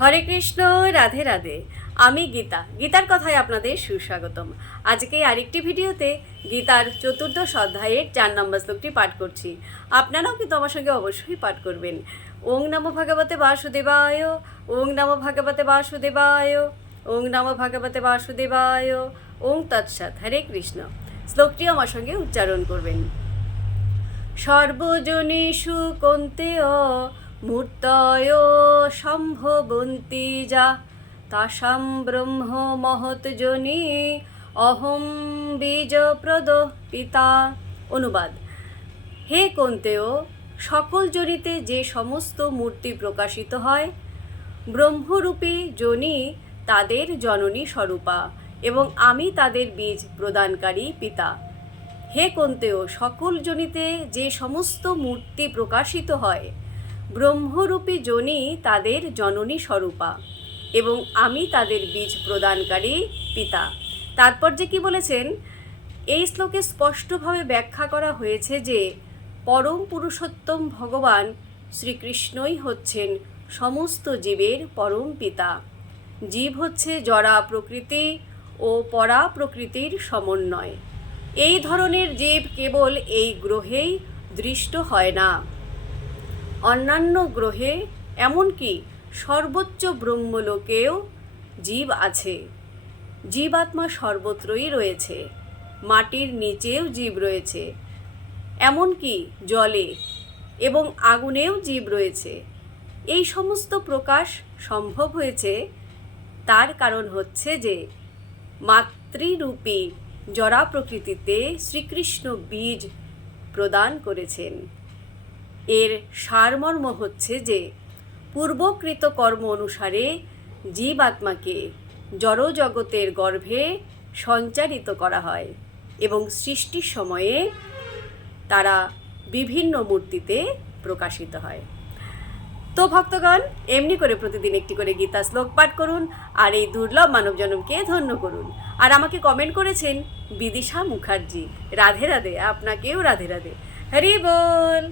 হরে কৃষ্ণ, রাধে রাধে। আমি গীতার কথায় আপনাদের সুস্বাগতম। আজকে আরেকটি ভিডিওতে গীতার ৪র্দশ অধ্যায়ের ৪ নম্বর শ্লোকটি পাঠ করছি। আপনারাও কিন্তু আমার সঙ্গে অবশ্যই পাঠ করবেন। ওং নমো ভগবতে বাসুদেবায়, ওং নমো ভগবতে বাসুদেবায়, ওং নমো ভগবতে বাসুদেবায়, ওং তৎসৎ। হরে কৃষ্ণ। শ্লোকটি আমার সঙ্গে উচ্চারণ করবেন। সর্বজনেষু কৌন্তেয় মূর্তয় সম্ভবন্তি যা তাসাম ব্রহ্ম মহৎজনী অহম বীজপ্রদ পিতা। অনুবাদ: হে কৌন্তেয়, সকল জনিতে যে সমস্ত মূর্তি প্রকাশিত হয়, ব্রহ্মরূপী যোনি তাদের জননী স্বরূপা এবং আমি তাদের বীজ প্রদানকারী পিতা। হে কৌন্তেয়, সকল জনিতে যে সমস্ত মূর্তি প্রকাশিত হয়, ব্রহ্মরূপী যোনি তাদের জননী স্বরূপা এবং আমি তাদের বীজ প্রদানকারী পিতা। তাৎপর্যে কি বলেছেন? এই শ্লোকে স্পষ্টভাবে ব্যাখ্যা করা হয়েছে যে পরম পুরুষোত্তম ভগবান শ্রীকৃষ্ণই হচ্ছেন সমস্ত জীবের পরম পিতা। জীব হচ্ছে জড়া প্রকৃতি ও পরা প্রকৃতির সমন্বয়। এই ধরনের জীব কেবল এই গ্রহেই দৃষ্ট হয় না, অন্যান্য গ্রহে এমনকি সর্বোচ্চ ব্রহ্মলোকেও জীব আছে। জীবাত্মা সর্বত্রই রয়েছে, মাটির নিচেও জীব রয়েছে, এমনকি জলে এবং আগুনেও জীব রয়েছে। এই সমস্ত প্রকাশ সম্ভব হয়েছে তার কারণ হচ্ছে যে মাতৃরূপী জড়া প্রকৃতিতে শ্রীকৃষ্ণ বীজ প্রদান করেছেন। এর সারমর্ম হচ্ছে যে পূর্বকৃত কর্ম অনুসারে জীবাত্মাকে জড়জগতের গর্ভে সঞ্চারিত করা হয় এবং সৃষ্টির সময়ে তারা বিভিন্ন মূর্তিতে প্রকাশিত হয়। তো ভক্তগণ, এমনি করে প্রতিদিন একটি করে গীতা শ্লোক পাঠ করুন আর এই দুর্লভ মানব জন্মকে ধন্য করুন। আর আমাকে কমেন্ট করেছেন বিদিশা মুখার্জি। রাধে রাধে। আপনাকেও রাধে রাধে। হরি বল।